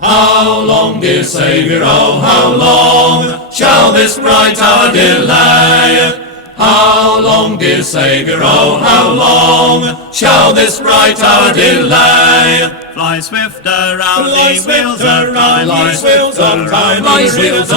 How long, dear Saviour, oh, how long shall this bright hour delay? How long, dear Saviour, oh, how long shall this bright hour delay? Fly swifter round the wheels of time, fly swifter round the wheels of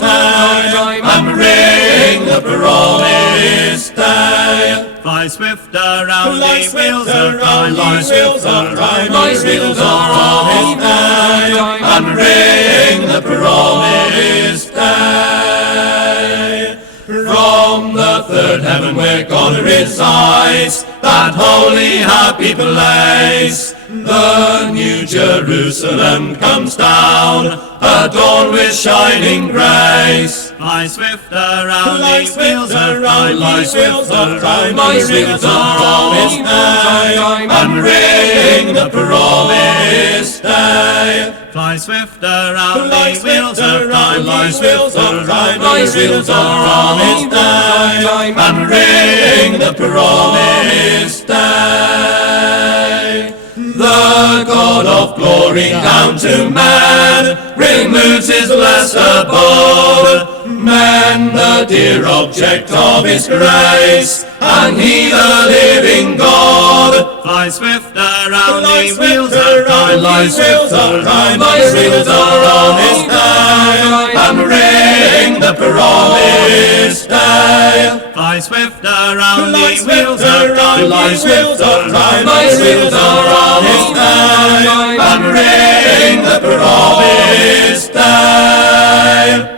time, and ring the promised day. Fly swifter round the wheels of time, fly swifter round the wheels of promised day, and ring the promised day. From the third heaven where God resides, that holy happy place, the new Jerusalem comes down, adorned with shining grace. Fly swifter round the wheels of time, fly swifter round the wheels of promised day, and ring the promised day. Fly swifter round the wheels of time, fly swifter round the wheels of promised day, and ring the promised day. The God of glory down to man removes his blessed abode. Man, the dear object of his grace, and he the living God. Fly swifter round the wheels of time, fly swifter round the wheels of promised day, and ring the promised day. Fly swifter round the wheels of time, fly swifter round the wheels of promised day, and ring the promised day.